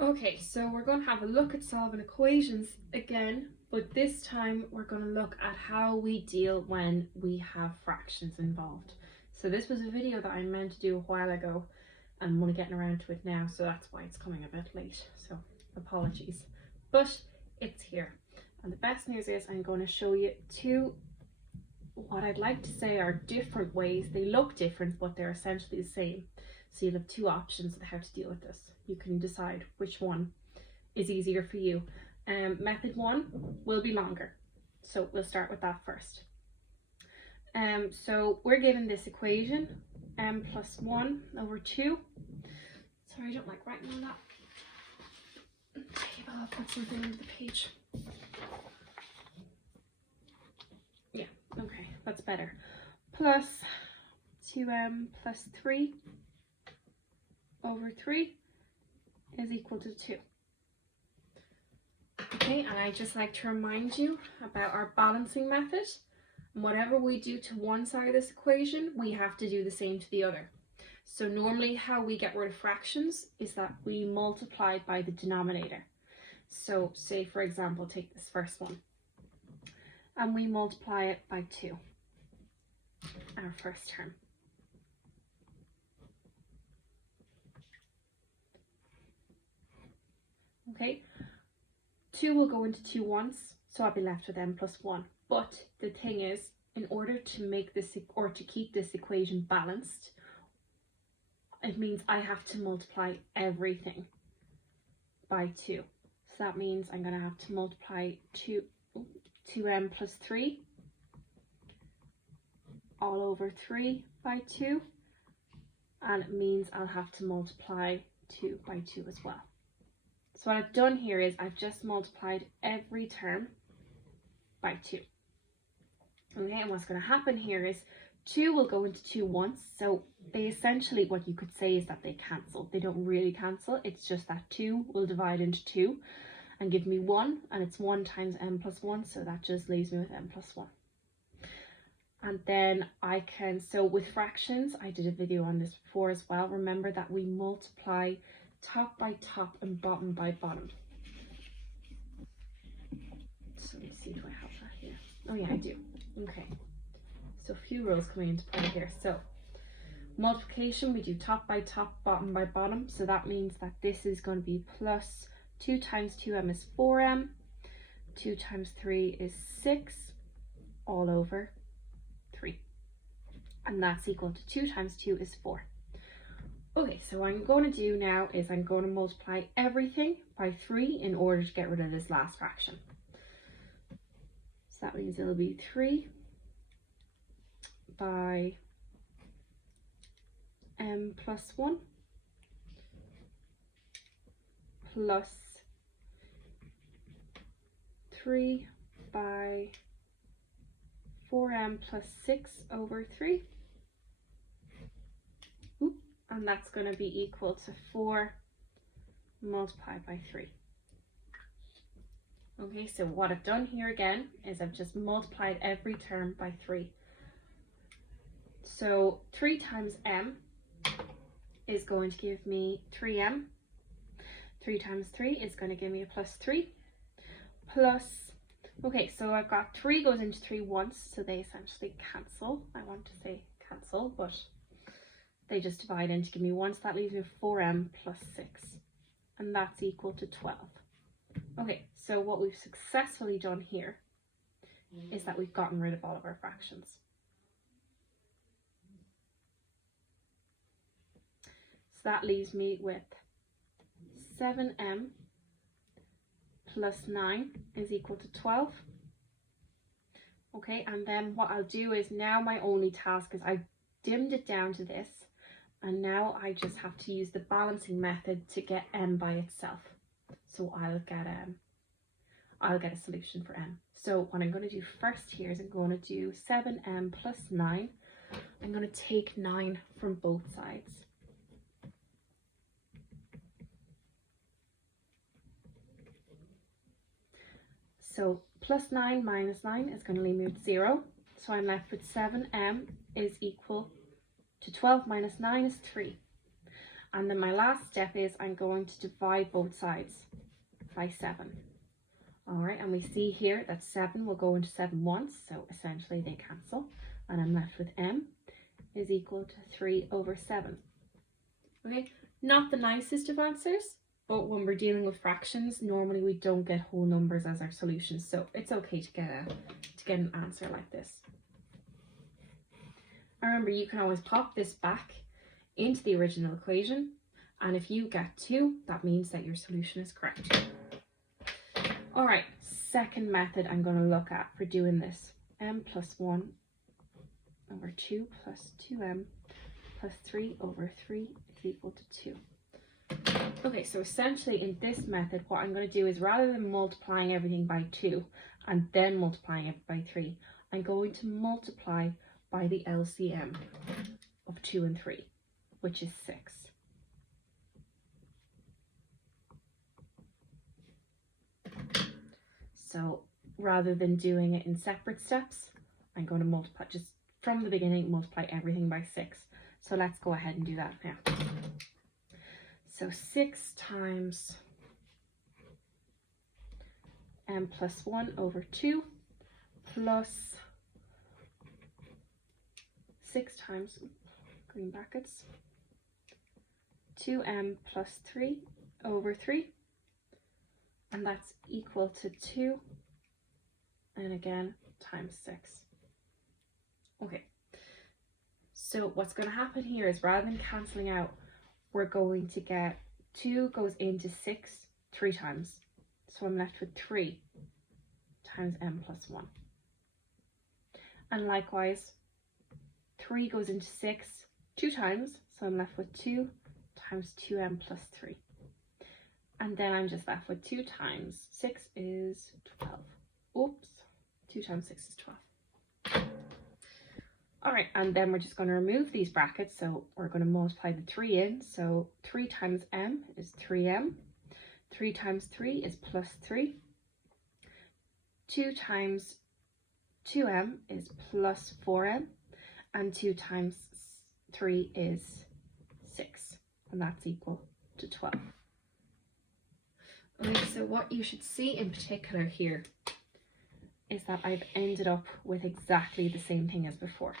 Okay, so we're going to have a look at solving equations again, but this time we're going to look at how we deal when we have fractions involved. So this was a video that I meant to do a while ago, and I'm only getting around to it now, so that's why it's coming a bit late, so apologies. But it's here, and the best news is I'm going to show you two, what I'd like to say are different ways. They look different, but they're essentially the same. So you'll have two options of how to deal with this. You can decide which one is easier for you. Method one will be longer, so we'll start with that first. So we're given this equation, m plus 1 over 2. Sorry, I don't like writing on that. Okay, I'll put something into the page. Yeah, okay, that's better. Plus 2m plus 3 over 3 is equal to 2. Okay, and I just like to remind you about our balancing method. And whatever we do to one side of this equation, we have to do the same to the other. So normally how we get rid of fractions is that we multiply by the denominator. So say, for example, take this first one, and we multiply it by 2, our first term. Okay, 2 will go into 2 once, so I'll be left with m plus 1. But the thing is, in order to make this, or to keep this equation balanced, it means I have to multiply everything by 2. So that means I'm going to have to multiply 2m plus 3 all over 3 by 2. And it means I'll have to multiply 2 by 2 as well. So what I've done here is I've just multiplied every term by 2. Okay, and what's going to happen here is 2 will go into 2 once, so they essentially, what you could say is that they cancel. They don't really cancel, it's just that 2 will divide into 2 and give me 1, and it's 1 times m plus 1, so that just leaves me with m plus 1. And then I can, so with fractions, I did a video on this before as well. Remember that we multiply top by top and bottom by bottom. So let me see, do I have that here? Oh yeah, I do. Okay, so a few rows coming into play here. So multiplication, we do top by top, bottom by bottom. So that means that this is going to be plus 2 times 2m is 4m, 2 times 3 is 6, all over 3. And that's equal to 2 times 2 is 4. Okay, so what I'm going to do now is I'm going to multiply everything by 3 in order to get rid of this last fraction. So that means it'll be 3 by m plus 1 plus 3 by 4m plus 6 over 3. And that's going to be equal to 4 multiplied by 3. Okay, so what I've done here again is I've just multiplied every term by 3. So 3 times m is going to give me 3m. 3 times 3 is going to give me a plus 3. Plus, okay, so I've got 3 goes into 3 once, so they essentially cancel. I want to say cancel, but they just divide in to give me 1, so that leaves me 4m plus 6, and that's equal to 12. Okay, so what we've successfully done here is that we've gotten rid of all of our fractions. So that leaves me with 7m plus 9 is equal to 12. Okay, and then what I'll do is now my only task is I've dimmed it down to this, and now I just have to use the balancing method to get m by itself. So I'll get a solution for m. So what I'm going to do first here is I'm going to do 7m plus 9. I'm going to take 9 from both sides. So plus 9 minus 9 is going to leave me with 0. So I'm left with 7m is equal to 12 minus 9 is 3. And then my last step is I'm going to divide both sides by 7. All right, and we see here that 7 will go into 7 once, so essentially they cancel, and I'm left with m is equal to 3 over 7. Okay, not the nicest of answers, but when we're dealing with fractions, normally we don't get whole numbers as our solutions, so it's okay to get an answer like this. And remember, you can always pop this back into the original equation, and if you get 2, that means that your solution is correct. All right, second method I'm going to look at for doing this. M plus 1 over 2 plus 2m plus 3 over 3 is equal to 2. Okay, so essentially in this method, what I'm going to do is rather than multiplying everything by 2 and then multiplying it by 3, I'm going to multiply by the LCM of 2 and 3, which is 6. So rather than doing it in separate steps, I'm going to multiply, just from the beginning, multiply everything by 6. So let's go ahead and do that now. So 6 times m plus 1 over 2 plus 6 times, green brackets, 2m plus 3 over 3, and that's equal to 2, and again times 6. Okay, so what's going to happen here is rather than cancelling out, we're going to get 2 goes into 6 3 times, so I'm left with 3 times m plus 1, and likewise 3 goes into 6 2 times, so I'm left with 2 times 2m plus 3. And then I'm just left with 2 times 6 is 12. Oops, 2 times 6 is 12. All right, and then we're just going to remove these brackets. So we're going to multiply the 3 in. So 3 times m is 3m. 3 times 3 is plus 3. 2 times 2m is plus 4m. And 2 times 3 is 6. And that's equal to 12. Okay, so what you should see in particular here is that I've ended up with exactly the same thing as before.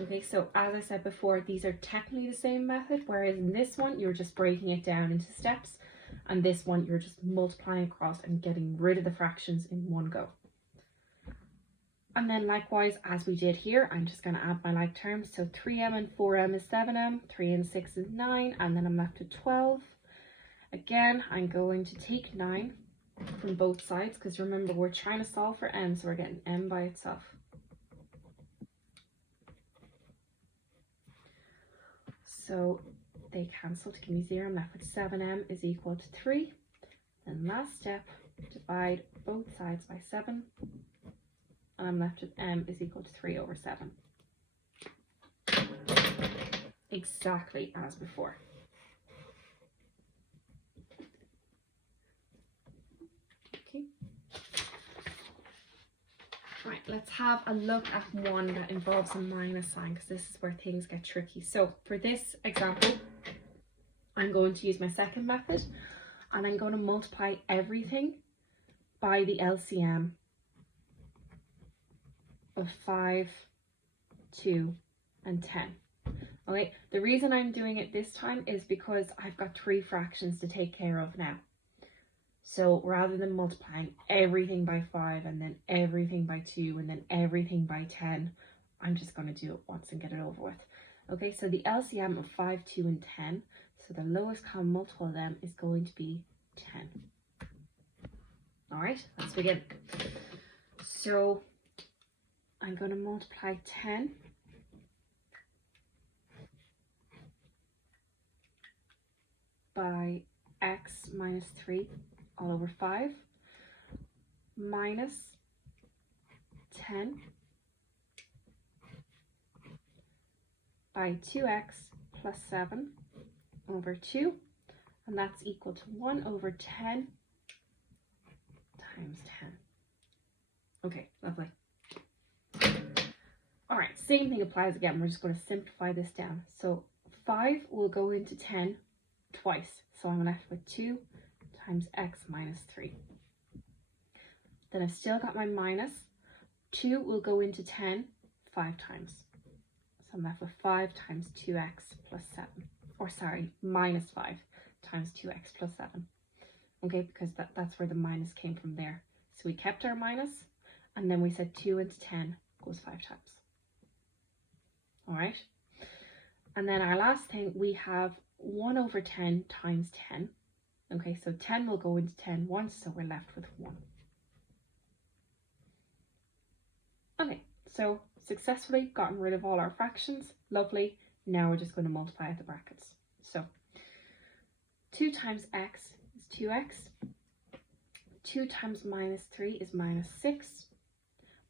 Okay, so as I said before, these are technically the same method, whereas in this one, you're just breaking it down into steps, and this one, you're just multiplying across and getting rid of the fractions in one go. And then likewise, as we did here, I'm just going to add my like terms. So 3m and 4m is 7m, 3 and 6 is 9, and then I'm left with 12. Again, I'm going to take 9 from both sides, because remember, we're trying to solve for m, so we're getting m by itself. So they cancel to give me 0. I'm left with 7m is equal to 3. Then last step, divide both sides by 7. And I'm left with m is equal to 3 over 7. Exactly as before. Okay. Right, let's have a look at one that involves a minus sign, because this is where things get tricky. So for this example, I'm going to use my second method, and I'm going to multiply everything by the LCM of 5, 2, and 10. Okay, the reason I'm doing it this time is because I've got 3 fractions to take care of now. So rather than multiplying everything by 5 and then everything by 2 and then everything by 10, I'm just going to do it once and get it over with. Okay, so the LCM of 5, 2, and 10, so the lowest common multiple of them is going to be 10. All right, let's begin. So I'm going to multiply 10 by x minus 3 all over 5 minus 10 by 2x plus 7 over 2, and that's equal to 1 over 10 times 10. Okay, lovely. All right, same thing applies again. We're just going to simplify this down. So 5 will go into 10 twice. So I'm left with 2 times x minus 3. Then I've still got my minus. 2 will go into 10 5 times. So I'm left with 5 times 2x plus 7. Or sorry, minus 5 times 2x plus 7. Okay, because that's where the minus came from there. So we kept our minus, and then we said 2 into 10 goes 5 times. All right. And then our last thing, we have 1 over 10 times 10. Okay, so 10 will go into 10 once, so we're left with 1. Okay, so successfully gotten rid of all our fractions. Lovely. Now we're just going to multiply out the brackets. So 2 times x is 2x. 2 times minus 3 is minus 6.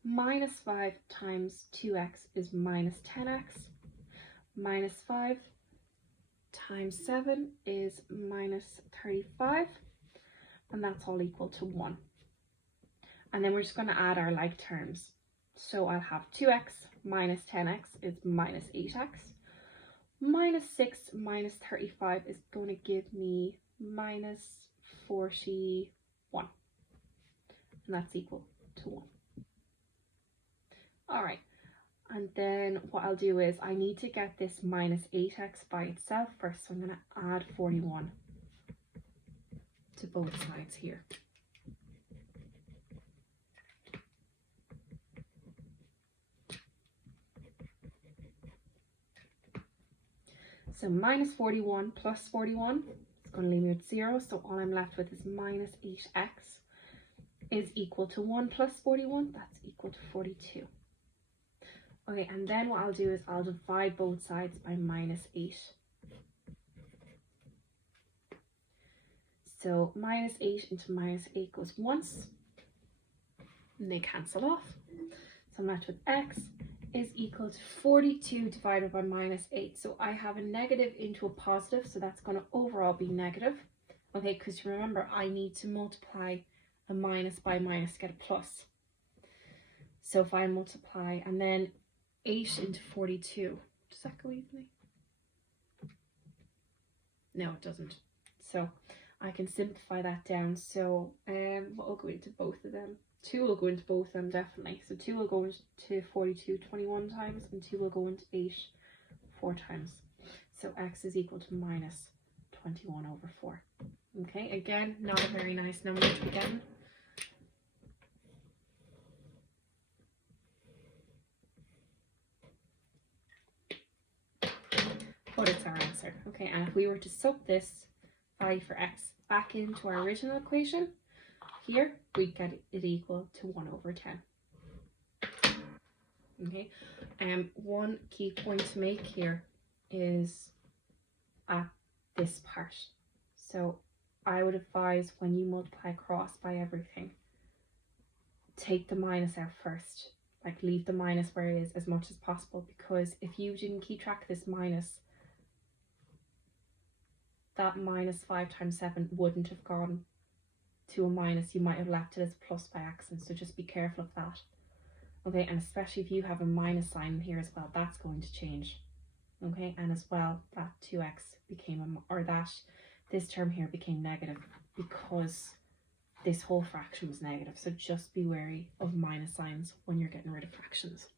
Minus 5 times 2x is minus 10x. Minus 5 times 7 is minus 35. And that's all equal to 1. And then we're just going to add our like terms. So I'll have 2x minus 10x is minus 8x. Minus 6 minus 35 is going to give me minus 41. And that's equal to 1. All right. And then what I'll do is I need to get this minus 8x by itself first. So I'm going to add 41 to both sides here. So minus 41 plus 41 is going to leave me with 0. So all I'm left with is minus 8x is equal to 1 plus 41. That's equal to 42. Okay, and then what I'll do is I'll divide both sides by minus 8. So minus 8 into minus 8 goes once, and they cancel off. So I'm left with x is equal to 42 divided by minus 8. So I have a negative into a positive, so that's going to overall be negative. Okay, because remember, I need to multiply a minus by minus to get a plus. So if I multiply, and then 8 into 42, does that go evenly? No, it doesn't. So I can simplify that down. So what will go into both of them? 2 will go into both of them, definitely. So 2 will go into 42 21 times, and 2 will go into 8 4 times. So x is equal to minus 21 over 4. Okay, again, not a very nice number to be getting. But it's our answer. Okay, and if we were to sub this value for x back into our original equation, here we get it equal to 1 over 10. Okay, one key point to make here is at this part. So I would advise when you multiply across by everything, take the minus out first. Like leave the minus where it is as much as possible, because if you didn't keep track of this minus, that minus 5 times 7 wouldn't have gone to a minus. You might have left it as a plus by accident, so just be careful of that. Okay, and especially if you have a minus sign here as well, that's going to change. Okay, and as well, that 2x became this term here became negative because this whole fraction was negative. So just be wary of minus signs when you're getting rid of fractions.